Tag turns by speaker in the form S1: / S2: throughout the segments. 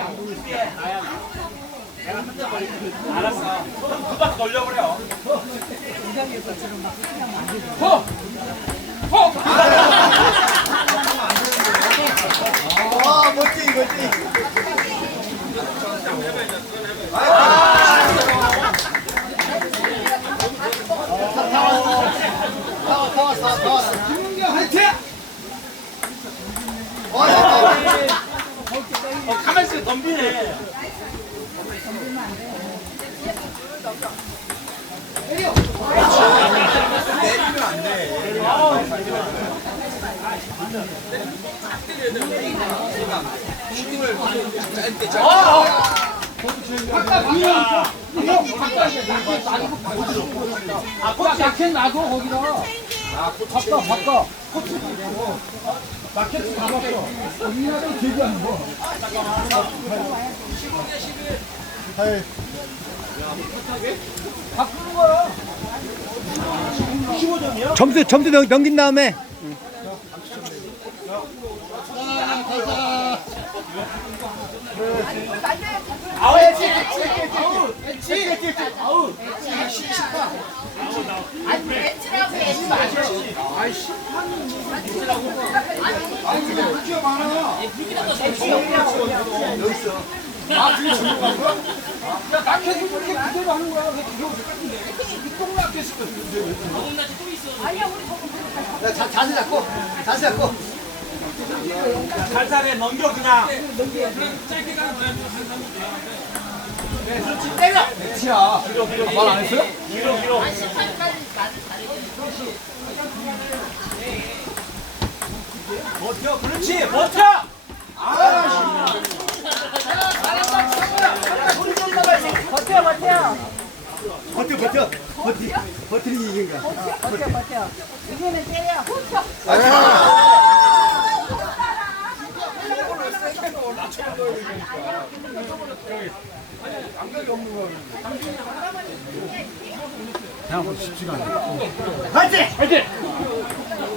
S1: 안 보일게. 나야. 알았어. 그만 걸려버려. 허! 허! 어! 어! 어! 아, 멋지, 멋지. 김문경 화이팅!
S2: 어, 가만히 있어 덤비네.
S3: 내려! 아, 꽃 약해 놔둬, 거기다. 아, 바꿔, 바꿔. 꽃이 있고. 마켓 다 바꿔. 우리나라도 대기하는 거. 잠깐만. 15개, 11. 바꾸는 거야.
S1: 15점이요? 점수 점수 넘, 넘긴 다음에
S3: 아웃 이렇게 그대로 하는 거야. 왜 그대로 깎는데? 이똥 낚였을 거야.
S1: 야, 자, 자세 잡고, 자세 잡고.
S2: 살살해 넘겨 그냥. 그렇지, 때려!
S3: 그치야. 말안 했어요?
S2: 위로 위로. 버텨, 그렇지, 버텨!
S4: 버텨 버텨.
S1: 버티 버티는 게 이긴가?
S4: 버텨 버텨. 이기면 때려. 훔쳐 그냥 쉽지가 않아
S1: 화이팅!
S2: 화이팅!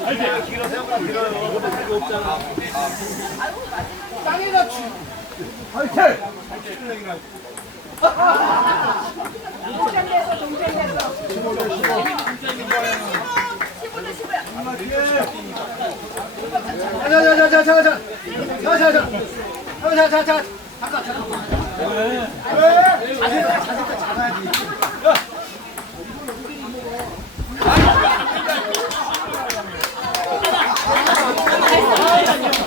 S2: 화이팅 길어 생각보다 길어요 없잖아
S3: 땅에다 치
S1: 화이팅! 화이팅!
S4: 동전됐어, 동전됐어.
S1: 15대 15.
S4: 15대 15야.
S1: 자, 자, 자, 자, 자, 자, 자, 자, 자, 자, 자, 자, 잠깐, 잠깐만. 왜? 왜? 자세가, 자세가 잡아야지.
S3: 야.
S2: 아,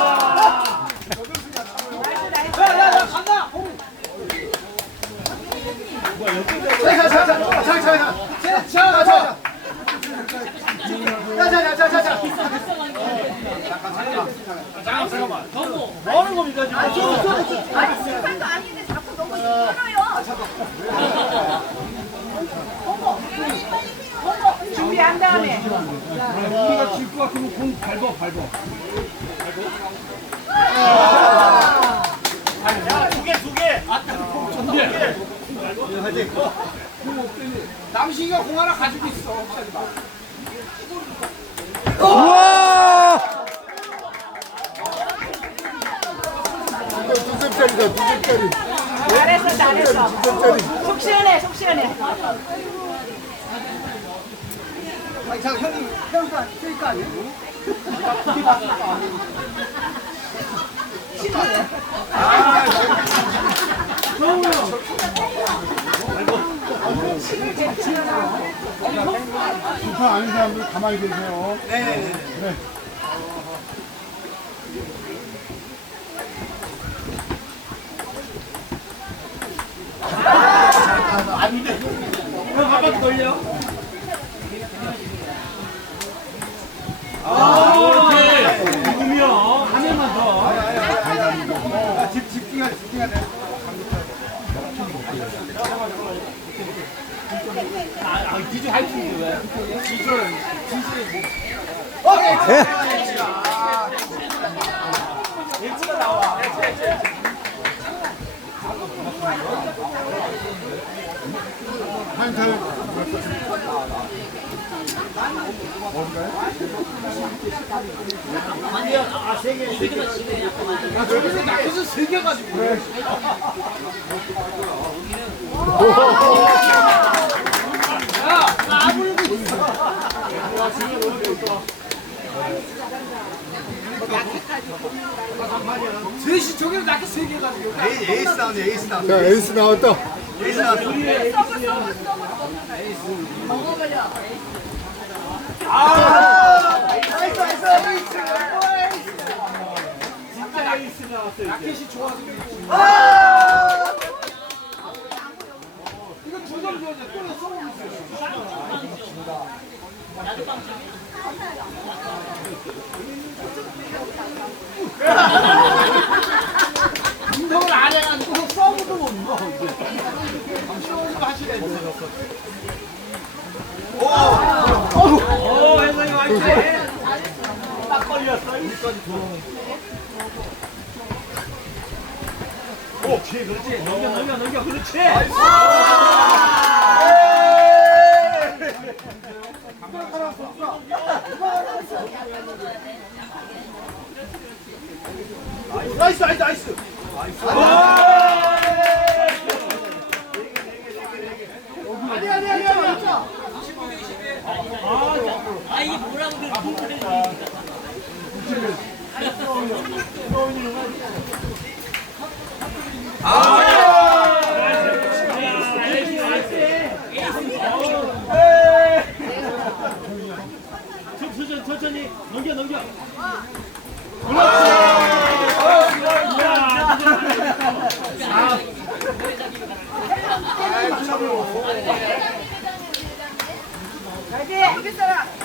S1: 아니 심판도 아닌데 자꾸 너무 힘들어요.
S4: 어머, 어머, 준비한 다음에
S3: 우리가 질 것 같으면 공 밟아 밟아 야,
S2: 두 개, 두 개. 아까 공 쳤다.
S3: 남식이가 공 하나 가지고 있어
S5: 이거 두 셉짜리다, 두 셉짜리.
S4: 잘했어 잘했어. 속 시원해 속 시원해
S3: 아니 자 형이 형도 쓸거 아니야?
S5: 부파 아닌 사람들 가만히 계세요.
S3: 네. 네. 안 돼.
S5: 그럼
S2: 한번 돌려. 아. 기주 할 텐데 왜? 기주는 일주가 나와.
S1: 한살
S2: 여기서 낙해서 세 개 가지고 그래. 야, 까불고 있어. 셋이 저기를 낙해 세개 가지고.
S1: 에이스 나왔네 에이스 나왔네.
S3: 자, 에이스 나왔다.
S1: 에이스 나왔어. 나이스 나이스 에이스.
S2: 진짜 에이스 나왔어요. 낙해시 좋아지고 있고. 이거 두점 줘야 돼. 또는 쏘고 있어요. 운동을 안 해가지고 서브도 못 넣어 이제. 서브도 하시네. 넘겨, 그렇지. 나이스, 나이스, 나이스. 아니, 아니, 아니, 아니. 천천히, 천천히 넘겨, 넘겨.
S4: 여기 사람.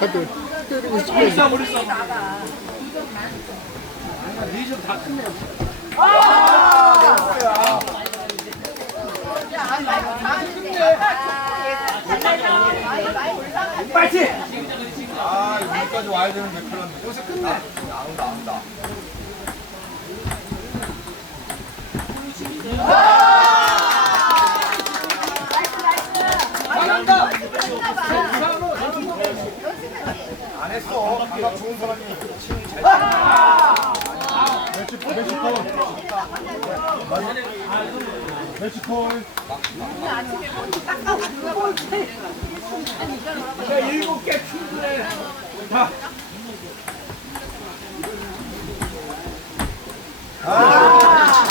S3: 하여튼 때리고 싶어.
S2: 우리 싸움, 우리 싸움. 리좀 다 끝내. 파이팅!
S1: 아 여기까지 와야 되는데 그런 여기서 끝내. 나온다 나온다. 아,